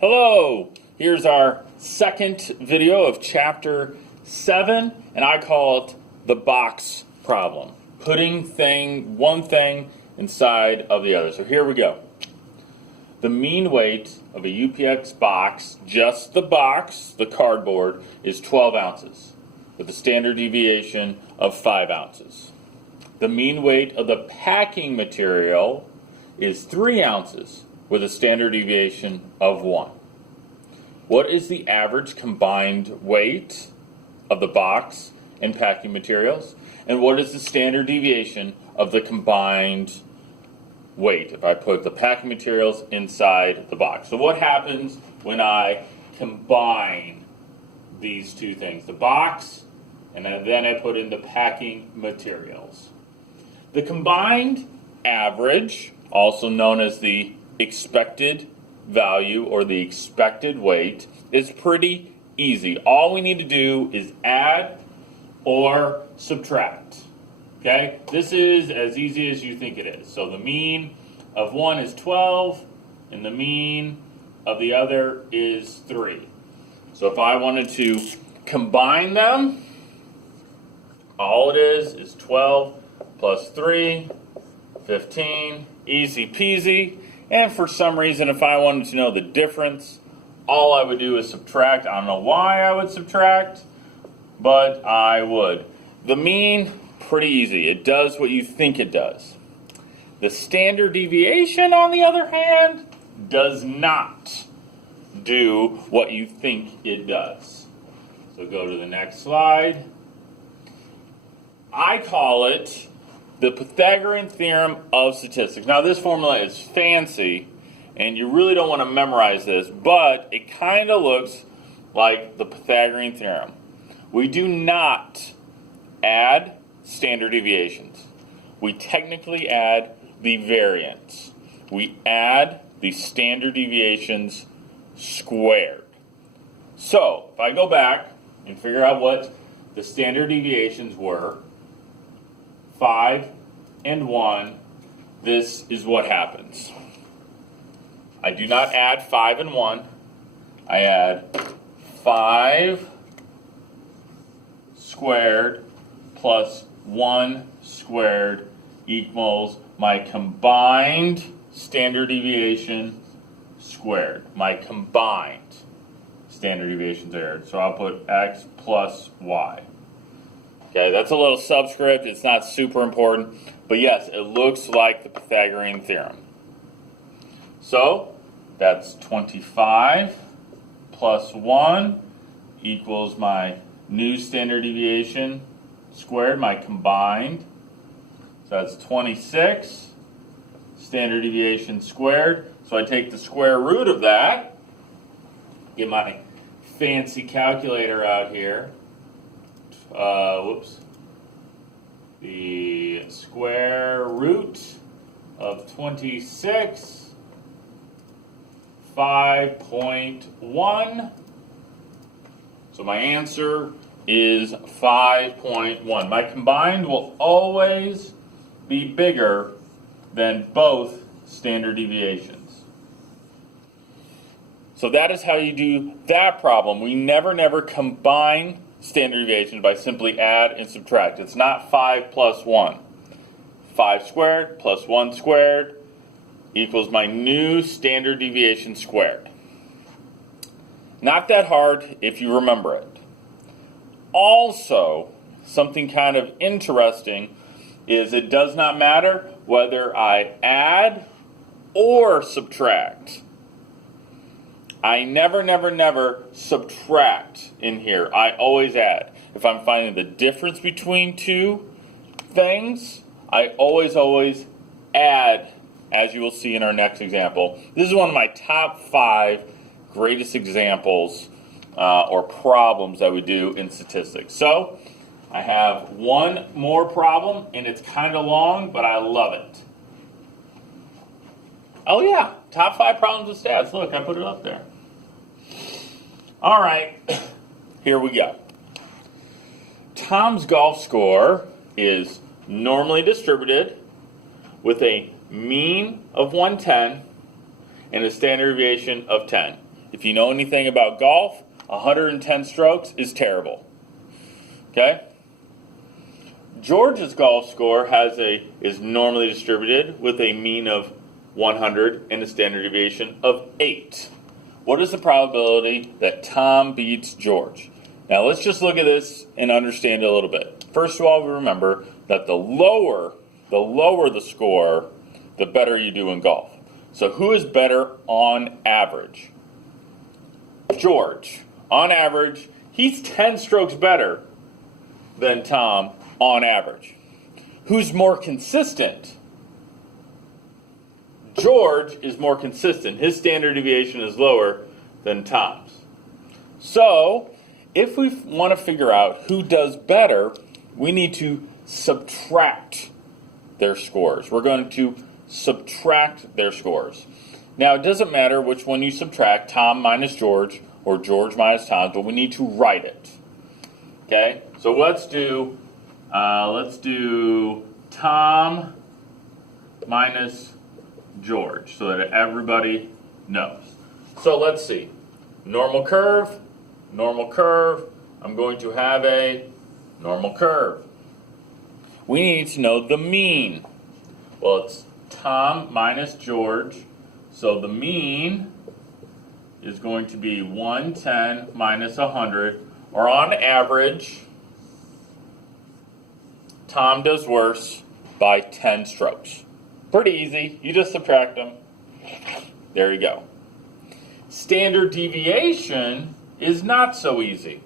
Hello, here's our second video of chapter 7, and I call it the box problem. Putting one thing inside of the other. So here we go. The mean weight of a UPX box, just the box, the cardboard, is 12 ounces with a standard deviation of 5 ounces. The mean weight of the packing material is 3 ounces with a standard deviation of 1. What is the average combined weight of the box and packing materials? And what is the standard deviation of the combined weight if I put the packing materials inside the box? So what happens when I combine these two things, the box and then I put in the packing materials? The combined average, also known as the expected value or the expected weight, is pretty easy. All we need to do is add or subtract. Okay? This is as easy as you think it is. So the mean of one is 12 and the mean of the other is 3. So if I wanted to combine them, all it is 12 plus 3, 15, easy peasy. And for some reason, if I wanted to know the difference, all I would do is subtract. I don't know why I would subtract, but I would. The mean, pretty easy. It does what you think it does. The standard deviation, on the other hand, does not do what you think it does. So go to the next slide. I call it the Pythagorean theorem of statistics. Now this formula is fancy, and you really don't want to memorize this, but it kind of looks like the Pythagorean theorem. We do not add standard deviations. We technically add the variance. We add the standard deviations squared. So if I go back and figure out what the standard deviations were, 5 and 1, this is what happens. I do not add 5 and 1. I add 5 squared plus 1 squared equals my combined standard deviation squared. My combined standard deviation squared. So I'll put x plus y. Okay, that's a little subscript. It's not super important. But yes, it looks like the Pythagorean theorem. So that's 25 plus 1 equals my new standard deviation squared, my combined. So that's 26 standard deviation squared. So I take the square root of that, get my fancy calculator out here. The square root of 26, 5.1. So my answer is 5.1. My combined will always be bigger than both standard deviations. So that is how you do that problem. We never combine standard deviation by simply add and subtract. It's not 5 plus 1. 5 squared plus 1 squared equals my new standard deviation squared. Not that hard if you remember it. Also, something kind of interesting is it does not matter whether I add or subtract. I never subtract in here. I always add. If I'm finding the difference between two things, I always add, as you will see in our next example. This is one of my top 5 greatest examples or problems that we do in statistics. So I have one more problem, and it's kind of long, but I love it. Oh yeah, top 5 problems with stats. Look, I put it up there. All right, here we go. Tom's golf score is normally distributed with a mean of 110 and a standard deviation of 10. if you know anything about golf, 110 strokes is terrible. Okay? George's golf score is normally distributed with a mean of 100 and a standard deviation of 8. What is the probability that Tom beats George? Now let's just look at this and understand it a little bit. First of all, remember that the lower the score, the better you do in golf. So who is better on average? George. On average, he's 10 strokes better than Tom on average. Who's more consistent? George is more consistent. His standard deviation is lower than Tom's. So, if we want to figure out who does better, we need to subtract their scores. We're going to subtract their scores. Now, it doesn't matter which one you subtract, Tom minus George or George minus Tom, but we need to write it. Okay? So let's do Tom minus George so that everybody knows. So let's see. Normal curve. I'm going to have a normal curve. We need to know the mean. Well, it's Tom minus George. So the mean is going to be 110 minus 100. Or on average, Tom does worse by 10 strokes. Pretty easy. You just subtract them. There you go. Standard deviation is not so easy.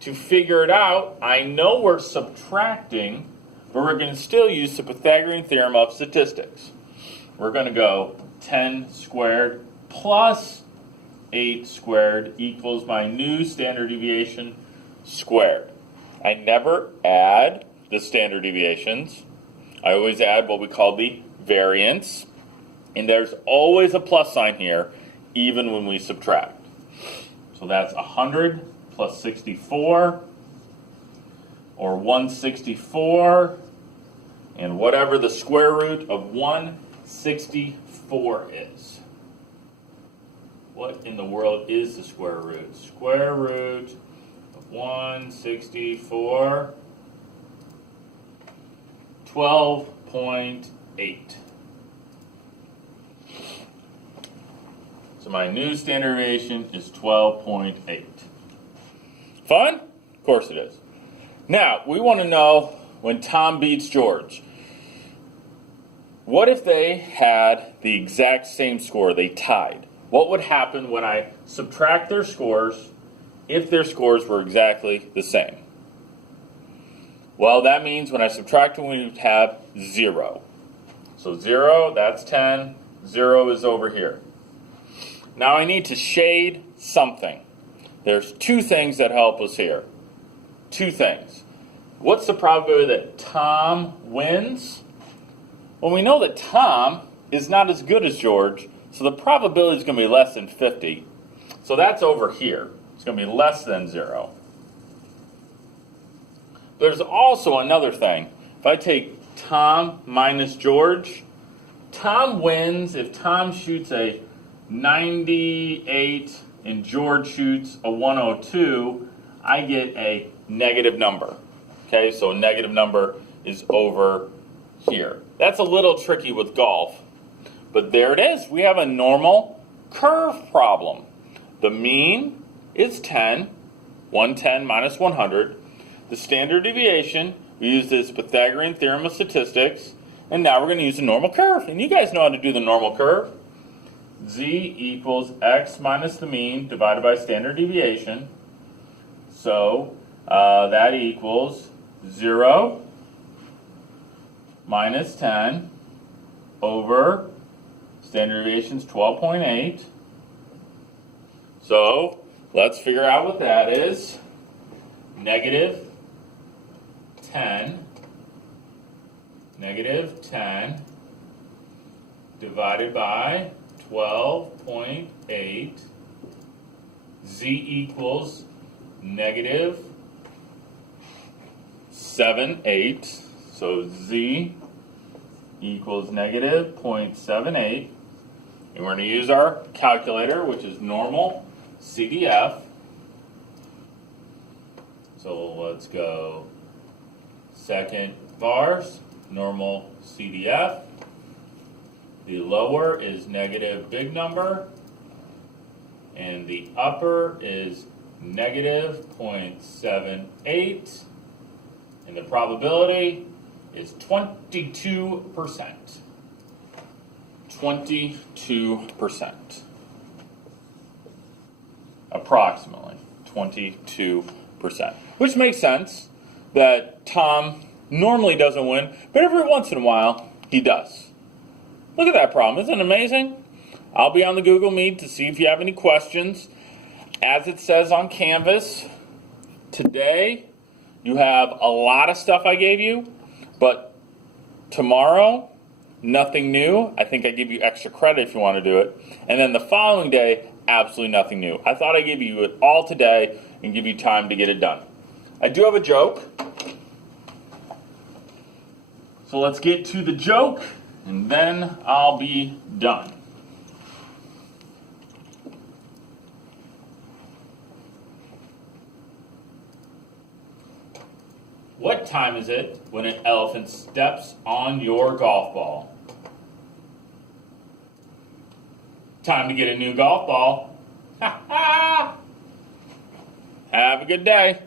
To figure it out, I know we're subtracting, but we're going to still use the Pythagorean theorem of statistics. We're going to go 10 squared plus 8 squared equals my new standard deviation squared. I never add the standard deviations. I always add what we call the variance. And there's always a plus sign here, even when we subtract. So that's 100 plus 64, or 164, and whatever the square root of 164 is. What in the world is the square root? Square root of 164, 12.8. So my new standard deviation is 12.8. Fun? Of course it is. Now, we want to know when Tom beats George. What if they had the exact same score, they tied? What would happen when I subtract their scores if their scores were exactly the same? Well, that means when I subtract them, we would have 0. So 0, that's 10. 0 is over here. Now I need to shade something. There's two things that help us here. Two things. What's the probability that Tom wins? Well, we know that Tom is not as good as George, so the probability is going to be less than 50. So that's over here. It's going to be less than 0. There's also another thing. If I take Tom minus George, Tom wins if Tom shoots a 98 and George shoots a 102, I get a negative number. Okay, so a negative number is over here. That's a little tricky with golf, but there it is. We have a normal curve problem. The mean is 10, 110 minus 100. The standard deviation, we use this Pythagorean theorem of statistics, and now we're going to use the normal curve. And you guys know how to do the normal curve. Z equals x minus the mean divided by standard deviation. So that equals 0 minus 10 over standard deviation is 12.8. So let's figure out what that is. Negative 10 divided by 12.8. Z equals negative 0.78. So Z equals negative 0.78. And we're going to use our calculator, which is normal CDF. So let's go second bars, normal CDF. The lower is negative big number, and the upper is negative 0.78, and the probability is 22%. 22%. Approximately 22%. Which makes sense that Tom normally doesn't win, but every once in a while he does. Look at that problem. Isn't it amazing? I'll be on the Google Meet to see if you have any questions. As it says on Canvas, today you have a lot of stuff I gave you, but tomorrow, nothing new. I think I give you extra credit if you want to do it. And then the following day, absolutely nothing new. I thought I'd give you it all today and give you time to get it done. I do have a joke. So let's get to the joke, and then I'll be done. What time is it when an elephant steps on your golf ball? Time to get a new golf ball. Ha ha! Have a good day.